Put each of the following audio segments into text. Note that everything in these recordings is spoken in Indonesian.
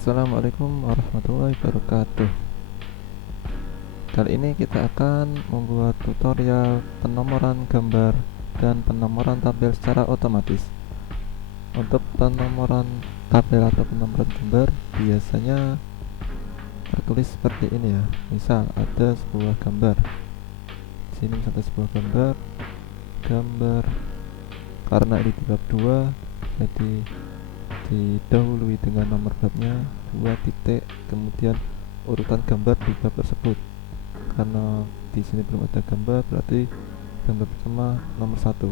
Assalamualaikum warahmatullahi wabarakatuh. Kali ini kita akan membuat tutorial penomoran gambar dan penomoran tabel secara otomatis. Untuk penomoran tabel atau penomoran gambar biasanya tertulis seperti ini ya. Misal ada sebuah gambar. Di sini ada sebuah gambar karena ini di bab 2, jadi didahului dengan nomor babnya 2 titik, kemudian urutan gambar di bab tersebut. Karena di sini belum ada gambar, berarti gambar pertama nomor 1.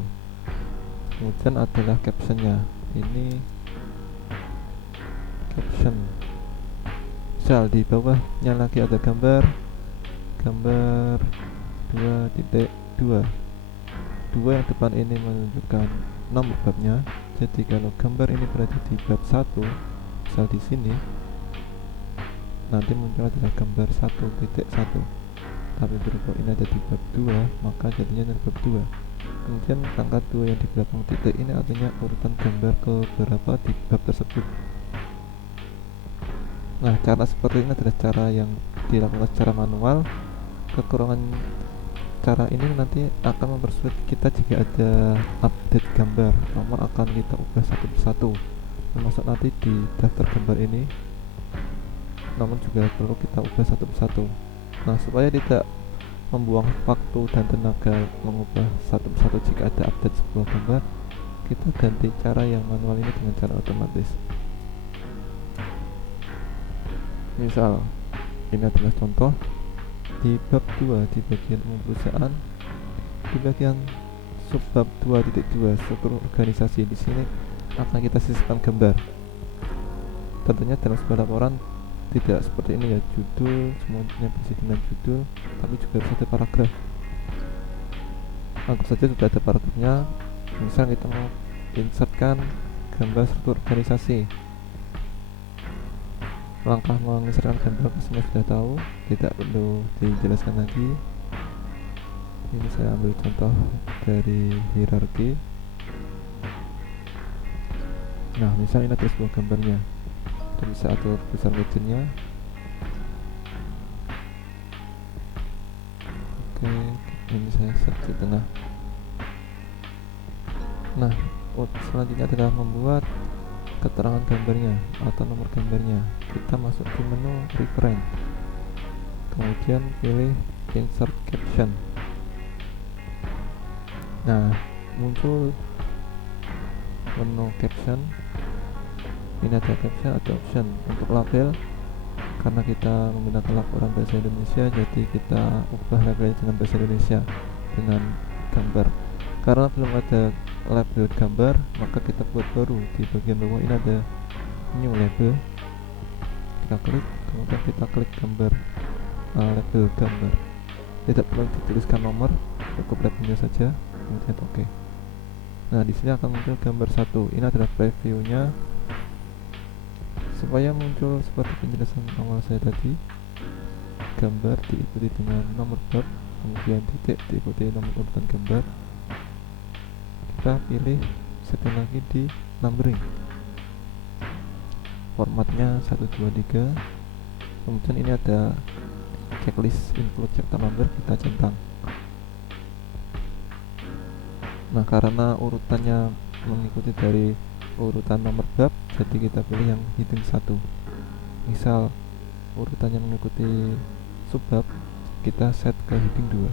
Kemudian adalah captionnya. Ini caption. Misal di bawahnya lagi ada gambar 2.2. 2 yang depan ini menunjukkan nomor babnya. Jadi kalau gambar ini berada di bab 1, misal di sini, nanti muncul adalah gambar 1.1. Tapi berhubung ini ada di bab 2, maka jadinya dari bab 2. Kemudian angka 2 yang di belakang titik ini artinya urutan gambar ke berapa di bab tersebut. Nah, cara seperti ini adalah cara yang dilakukan secara manual. Kekurangan cara ini nanti akan mempersulit kita jika ada update gambar. Nomor akan kita ubah satu persatu, termasuk nanti di daftar gambar ini nomor juga perlu kita ubah satu persatu. Nah, supaya tidak membuang waktu dan tenaga mengubah satu persatu jika ada update sebuah gambar, kita ganti cara yang manual ini dengan cara otomatis. Misal ini adalah contoh di bab 2 di bagian umum perusahaan, di bagian subbab 2.2 struktur organisasi. Di sini akan kita sisipkan gambar. Tentunya dalam sebuah laporan tidak seperti ini ya, judul semuanya berisi dengan judul, tapi juga harus ada paragraf. Anggap saja sudah ada paragrafnya. Misal kita mau insertkan gambar struktur organisasi. Langkah menginsertkan gambar pastinya sudah tahu, tidak perlu dijelaskan lagi. Ini saya ambil contoh dari hierarki. Nah, misal ini ada sebuah gambarnya, kita bisa atur besar legendnya. Oke, ini saya set di tengah. Nah, selanjutnya adalah membuat keterangan gambarnya atau nomor gambarnya. Kita masuk ke menu reference, kemudian pilih insert caption. Nah, muncul menu caption. Ini ada caption, ada option untuk label. Karena kita menggunakan laporan bahasa Indonesia, jadi kita ubah labelnya dengan bahasa Indonesia dengan gambar. Karena belum ada label gambar, maka kita buat baru. Di bagian bawah ini ada new label, kita klik, kemudian kita klik gambar, label gambar. Tidak perlu dituliskan nomor, cukup labelnya saja, kemudian oke. Nah, di sini akan muncul gambar 1. Ini adalah previewnya. Supaya muncul seperti penjelasan awal saya tadi, gambar diikuti dengan nomor bab, kemudian titik diikuti nomor urutan gambar. Kita pilih sekali lagi di numbering, formatnya 1, 2, 3. Kemudian ini ada checklist include chapter number, kita centang. Nah, karena urutannya mengikuti dari urutan nomor bab, jadi kita pilih yang heading 1. Misal urutannya mengikuti subbab, kita set ke heading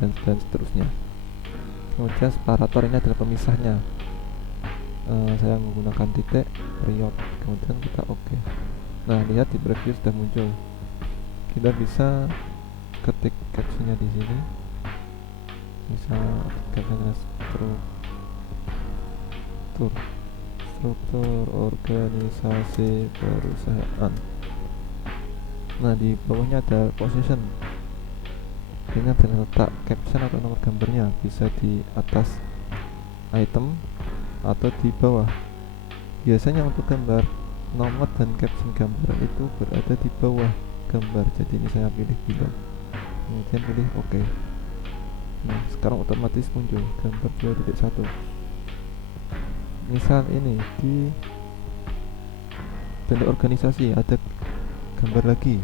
2 dan seterusnya. Kemudian separator ini adalah pemisahnya. Saya menggunakan titik period, kemudian kita oke. Nah, lihat di preview sudah muncul. Kita bisa ketik captionnya di sini. Misal captionnya struktur organisasi perusahaan. Nah, di bawahnya ada position. Ini adalah letak caption atau nomor gambarnya, bisa di atas item atau di bawah. Biasanya untuk gambar, nomor dan caption gambar itu berada di bawah gambar. Jadi ini saya pilih bila, kemudian pilih oke. Nah, sekarang otomatis muncul gambar 2.1. Misal ini di bentuk organisasi, ada gambar lagi.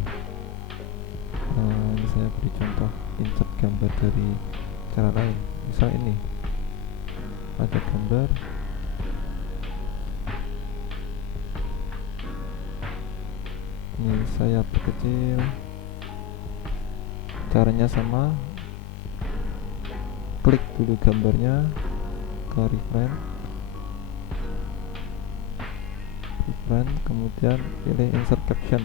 Ini saya beri contoh insert gambar dari cara lain. Misal ini ada gambar, ini saya perkecil, caranya sama, klik dulu gambarnya ke reference, kemudian pilih insert caption.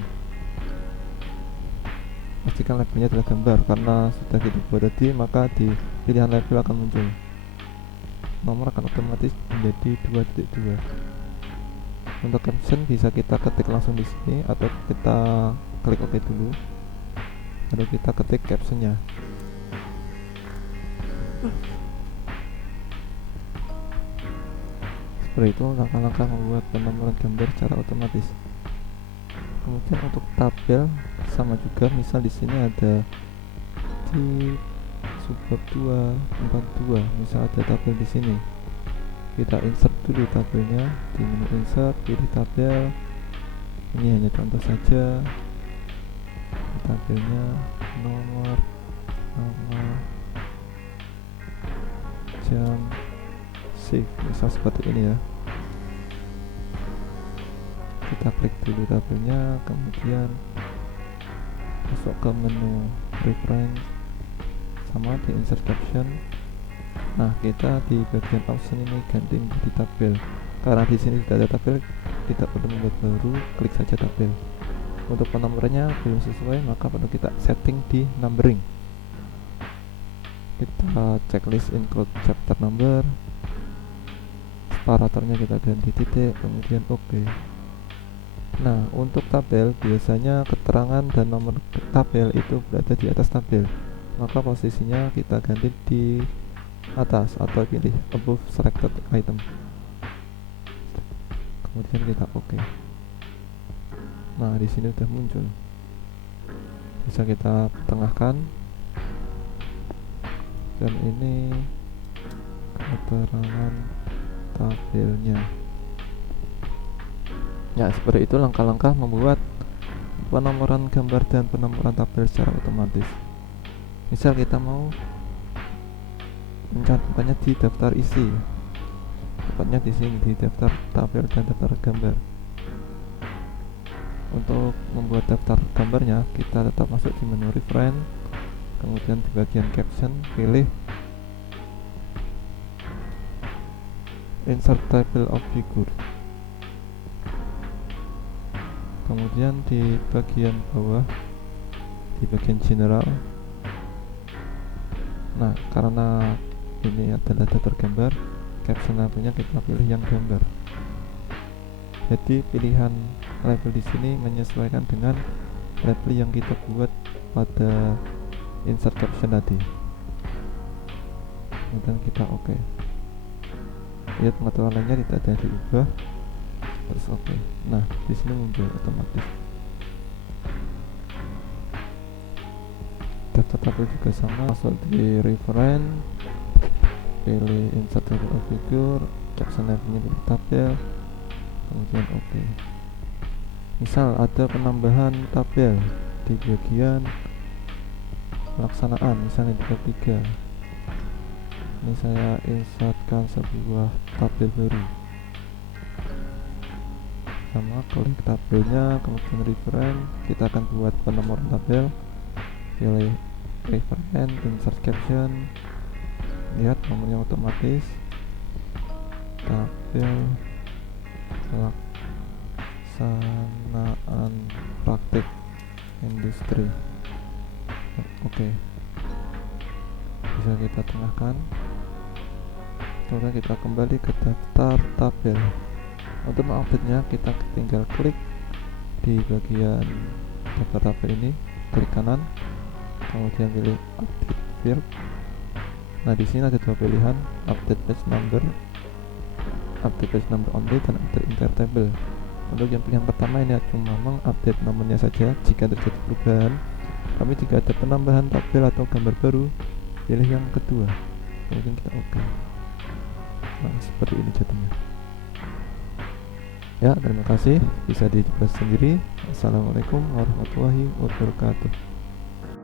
Pastikan labelnya adalah gambar, karena sudah kita buat tadi, maka di pilihan label akan muncul nomor akan otomatis menjadi 2.2. Untuk caption bisa kita ketik langsung di sini atau kita klik OK dulu, lalu kita ketik captionnya. Seperti itu langkah-langkah membuat penomoran gambar secara otomatis. Kemudian untuk tabel sama juga, misal di sini ada di subbab 242, misal ada tabel di sini, kita insert dulu tabelnya di menu insert, pilih tabel. Ini hanya contoh saja, tabelnya nomor, nama, jam, save, misal seperti ini ya. Kita klik dulu tabelnya, kemudian masuk ke menu reference, sama di insert caption. Nah, kita di bagian option ini ganti menjadi tabel, karena di sini tidak ada tabel, tidak perlu membuat baru, klik saja tabel. Untuk penomorannya belum sesuai, maka perlu kita setting di numbering. Kita checklist include chapter number, separatornya kita ganti titik, kemudian OK. Nah, untuk tabel biasanya keterangan dan nomor tabel itu berada di atas tabel, maka posisinya kita ganti di atas atau pilih above selected item, kemudian kita OK. Nah, di sini sudah muncul, bisa kita tengahkan, dan ini keterangan tabelnya. Ya, seperti itu langkah-langkah membuat penomoran gambar dan penomoran tabel secara otomatis. Misal kita mau mencantumkannya di daftar isi, tepatnya di sini di daftar tabel dan daftar gambar. Untuk membuat daftar gambarnya, kita tetap masuk di menu reference, kemudian di bagian caption pilih insert table of figure. Kemudian di bagian bawah, di bagian general, nah karena ini adalah daftar gambar, caption labelnya kita pilih yang gambar. Jadi pilihan label di sini menyesuaikan dengan label yang kita buat pada insert caption tadi. Kemudian kita OK. Lihat pengaturan lainnya tidak ada yang diubah, terus OK. Nah, di sini muncul otomatis. Daftar tabel juga sama, masuk di reference, pilih insert table of figure, caption labelnya pilih tabel, kemudian OK. Misal ada penambahan tabel di bagian pelaksanaan, misalnya di tab 3. Ini saya insertkan sebuah tabel baru, sama klik tabelnya, kemudian reference, kita akan buat penomoran tabel, pilih reference, insert caption, lihat nomornya otomatis, tabel pelaksanaan praktik industri. Oke. Bisa kita tengahkan, kemudian kita kembali ke daftar tabel. Untuk mengupdate-nya kita tinggal klik di bagian daftar tabel ini, klik kanan, kemudian pilih update field. Nah, di sini ada dua pilihan, update page number only, dan update entire table. Untuk yang pilihan pertama ini cuma mengupdate nomornya saja jika terjadi perubahan, tapi jika ada penambahan tabel atau gambar baru, pilih yang kedua, kemudian kita OK. Nah, seperti ini jadinya. Ya, terima kasih. Bisa dicoba sendiri. Assalamualaikum warahmatullahi wabarakatuh.